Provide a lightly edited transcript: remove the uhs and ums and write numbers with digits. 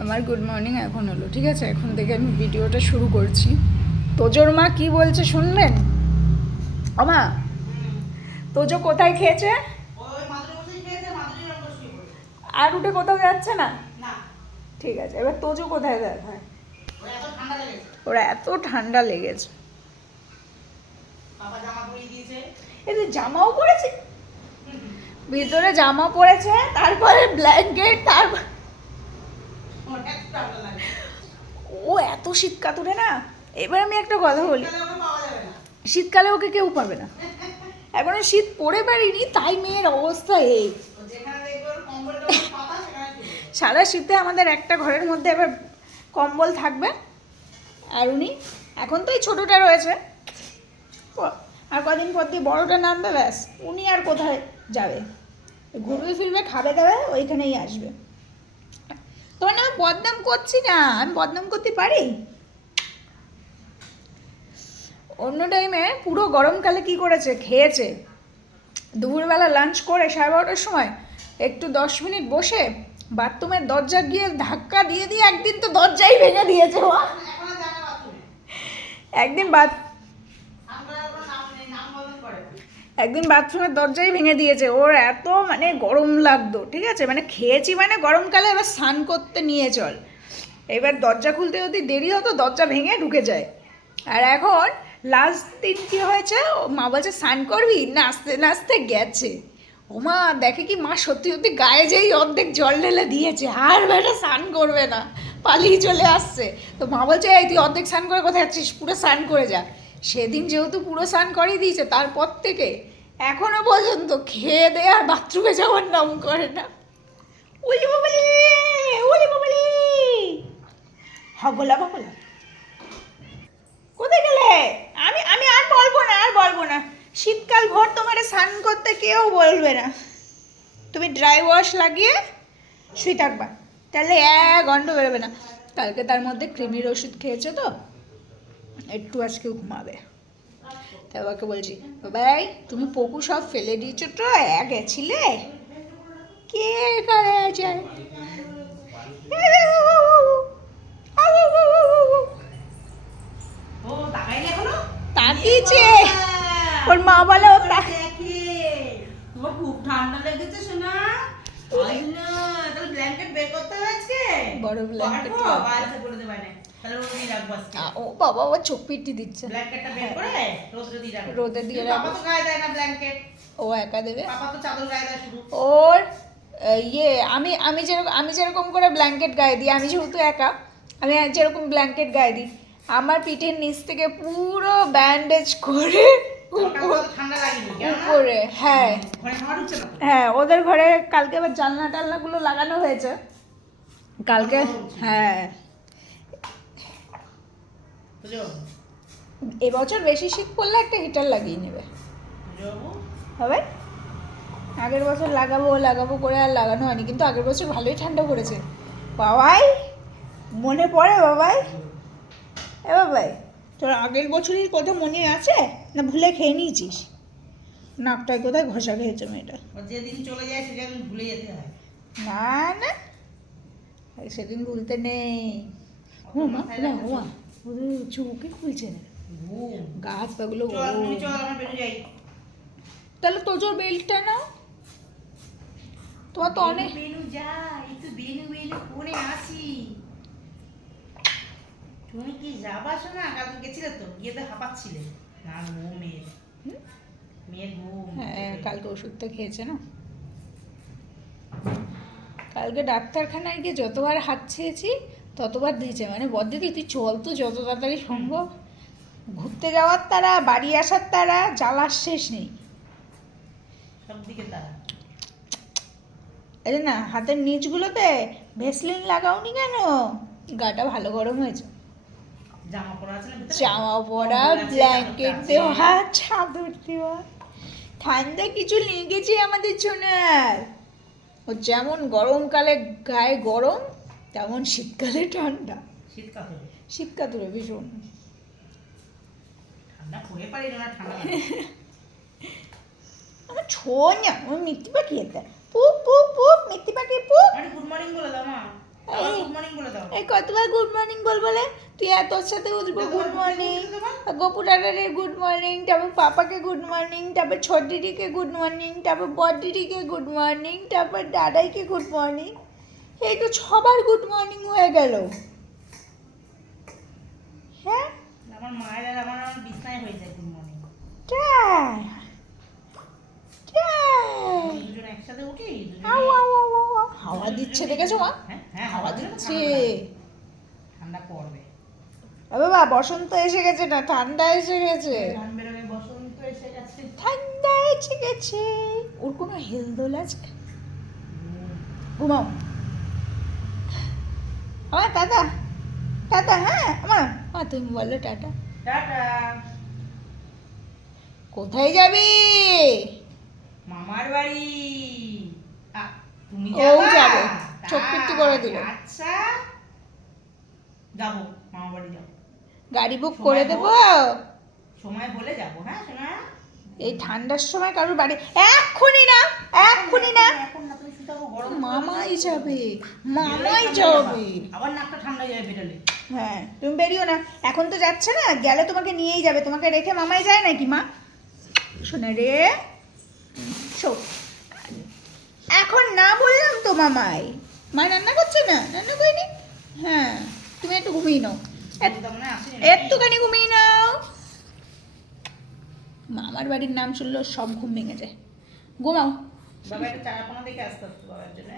আমার good morning এখন হলো, ঠিক আছে? এখন থেকে আমি ভিডিওটা শুরু করছি। তোজোর মা কি বলছে শুনবেন? আমা, তোজো কোথায় খেয়েছে? আর উঠে কোথাও যাচ্ছে না? ঠিক আছে, এবার তোজো কোথায় দেখায়? ওরা এত ঠান্ডা লেগেছে। এই যে জামাও পরেছে, ভিতরে জামা পরেছে, তারপরে ব্ল্যাঙ্কেট, তারপর ও এত শীত কাতুরে না। এবার আমি একটা কথা বলি, শীতকালে ওকে কেউ পাবে না। এখনো শীত পড়ে পারিনি, তাই মেয়ের অবস্থা এই। সারা শীতে আমাদের একটা ঘরের মধ্যে এবার কম্বল থাকবে। আর উনি এখন তো এই ছোটোটা রয়েছে, আর কদিন পর দিয়ে বড়োটা নামবে, ব্যাস উনি আর কোথায় যাবে? ঘুরবে ফিরবে, খাবে দাবে, ওইখানেই আসবে। তোমার আমি বদনাম করছি না, আমি বদনাম করতে পারি? অন্য টাইমে পুরো গরমকালে কি করেছে, খেয়েছে দুপুরবেলা লাঞ্চ করে 12:30টার সময় একটু 10 মিনিট বসে বাথরুমের দরজা গিয়ে ধাক্কা দিয়ে দিয়ে একদিন তো দরজাই ভেঙে দিয়েছে। ও একদিন বাথরুমের দরজাই ভেঙে দিয়েছে। ওর এত মানে গরম লাগতো, ঠিক আছে, মানে খেয়েছি মানে গরমকালে এবার স্নান করতে নিয়ে চল, এবার দরজা খুলতে যদি দেরি হতো দরজা ভেঙে ঢুকে যায়। আর এখন লাস্ট দিন কী হয়েছে, মা বলছে স্নান করবি, নাচতে নাচতে গেছে। ও মা দেখে কি মা সত্যি সত্যি গায়ে যেই অর্ধেক জল ঢেলে দিয়েছে, আর বেটা স্নান করবে না, পালিয়ে চলে আসছে। তো মা বলছে এই তুই অর্ধেক স্নান করে কোথায় যাচ্ছিস, পুরো স্নান করে যা। সেদিন যেহেতু পুরো স্নান করিয়ে দিয়েছে, তারপর থেকে এখনো পর্যন্ত খেয়ে দেয়ে আর বাথরুমে যাওয়ার নাম করে না। উলি বাবলি, উলি বাবলি, হবলা বাবলা, কোথায় গেলে? আমি আমি আর বলবো না, আর বলবো না। শীতকাল ভর তোমার স্নান করতে কেউ বলবে না, তুমি ড্রাই ওয়াশ লাগিয়ে শুয়ে থাকবা, তাহলে এক গন্ধ বেরোবে না। কালকে তার মধ্যে ক্রিমির ওষুধ খেয়েছে তো একটু আজকে ঘুমাবে। তাই বাবাকে বলছি, বাবাই তুমি পকু সব ফেলে দিয়েছো তো, গেছিলে কে করে যায়। তাকিয়েছে, ওর মা বলে ও খুব ঠান্ডা লেগেছে শোনা। তাহলে ব্ল্যাঙ্কেট বের করতে হবে আজকে, বড় ব্ল্যাঙ্কেট বলে দেবে না, তাহলে রোদে দিয়ে রাখবো আজকে। ও বাবা ও চোখ পিটি দিচ্ছে, ব্ল্যাঙ্কেটটা বের করে রোদে দিয়ে রাখবো। রোদে দিয়ে পাপা তো গায়ে দেয় না ব্ল্যাঙ্কেট, ও একা দেবে। পাপা তো চাদর গায়ে দেয় শুধু। ওর ইয়ে আমি যেরকম করে ব্ল্যাঙ্কেট গায়ে দিই, আমি যেহেতু একা, আমি যেরকম ব্ল্যাঙ্কেট গায়ে দিই, আমার পিঠের নিচ থেকে পুরো ব্যান্ডেজ করে উপরে। হ্যাঁ হ্যাঁ, ওদের ঘরে কালকে আবার জানলা টালনাগুলো লাগানো হয়েছে কালকে। হ্যাঁ, এবছর বেশি শীত পড়লে একটা হিটার লাগিয়ে নেবে, হবে। আগের বছর লাগাবো করে আর লাগানো হয়নি, কিন্তু আগের বছর ভালোই ঠান্ডা পড়েছে। বাবাই মনে পড়ে? বাবাই এ বাবাই, তোর আগের বছরের কথা মনে আছে না ভুলে খেয়ে নিয়েছিস? নাকটায় কোথায় ঘষা খেয়েছে মেয়েটা। যেদিন চলে যায় সেদিন ভুলে যেতে হয়। না না, সেদিন ভুলতে নেই। চোখে খুলছে না, গা হাত পাগুলো। তাহলে তোজোর বেল্টটা নাও, তোমার তো অনেক। বেনু যা একটু বেনু করে আসি। তুমি কি যাবা শোনা? কালকে গেছিলে তো, গিয়ে তো হাঁপাচ্ছিলে না? মেয়ের ঘুম। হ্যাঁ, কালকে ওষুধটা খেয়েছে না। কালকে ডাক্তারখানায় গিয়ে যতবার হাত ছেয়েছি ততবার দিয়েছে, মানে বদ্দিদি তুই চল তো যত তাড়াতাড়ি সম্ভব। ঘুরতে যাওয়ার তারা, বাড়ি আসার তারা, জ্বালার শেষ নেই সব দিকে তারা। এই না হাতের নিচগুলোতে ভেসলিন লাগাওনি কেন? গাটা ভালো গরম হয়েছে। জামা পরা আছে না? জামা পরা, ব্ল্যাঙ্কেট দেওয়া, চাদর দেওয়া, ঠান্ডা কিছু লেগেছে আমাদের সোনার। ও যেমন গরমকালে গায়ে গরম, তেমন শীতকালে ঠান্ডা। শীতকাতুরে ভীষণ ঠান্ডা পড়ে পারি না, ঠান্ডা আমার ছোঁয়া আমার মিথ্যি পাখি এটা পুপ পুপ পুপ, মিথ্যি পাখি পুপ। গুড মর্নিং বলে দাও মা, গুড মর্নিং বলে এই কতবার গুড মর্নিং বলবলে তুই তোর সাথে উঠবো গুড মর্নিং, গপু দাদারে গুড মর্নিং, তারপর পাপাকে গুড মর্নিং, তারপর ছোট দিদিকে গুড মর্নিং, তারপর বড় দিদিকে গুড মর্নিং, তারপর দাদাইকে গুড মর্নিং। এই তো সবার গুড মর্নিং হয়ে গেল। হ্যাঁ আমার মায়ের আর আমার বিছনায় হয়ে যায় গুড মর্নিং। তাই তাই দুজন একসাথে উঠি, আউ আউ আউ আউ আউ। হাওয়া দিচ্ছে দেখেছো মা? হ্যাঁ হাওয়া দিচ্ছে। ঠান্ডা পড়বে। এ বাবা বসন্ত এসে গেছে না, ঠান্ডা এসে গেছে। ধান বেরোবে, বসন্ত এসে গেছে। ঠান্ডা এসে গেছে। ওর কোনো হেলদোল আছে? ঘুমাও। আমার টাটা টাটা। হ্যাঁ আমার তুমি বলো টাটা। টাটা। কোথায় যাবি? মামার বাড়ি। তুমি ও যাবে, চোখ পিট্টু করে দিল। আচ্ছা যাবো, মামার বাড়ি যাবো। গাড়ি বুক করে দেবো। সময় বলে যাবো। হ্যাঁ শোনা, এই ঠান্ডার সময় কারোর বাড়ি এক্ষুনি না, এক্ষুনি না। এখন না, তুমি শুয়ে থাকো, গরম মামাই যাবে, মামাই যাবে। আবার নাকটা ঠান্ডা হয়ে যাবে বেরোলে। হ্যাঁ তুমি বেরিও না, এখন তো যাচ্ছে না, গেলে তোমাকে নিয়েই যাবে। তোমাকে রেখে মামাই যায় নাকি মা? শোনা রে, শো এখন না বললাম তো মামাই। মা রান্না করছে না? রান্না করিনি? হ্যাঁ তুমি একটু ঘুমিয়ে নাও, একটুখানি ঘুমিয়ে নাও। মামার বাড়ির নাম শুনলেও সব ঘুম ভেঙে যায়। ঘুমাও। বাবা একটা চারাপোনা দেখে আসতে হতো বাবার জন্য।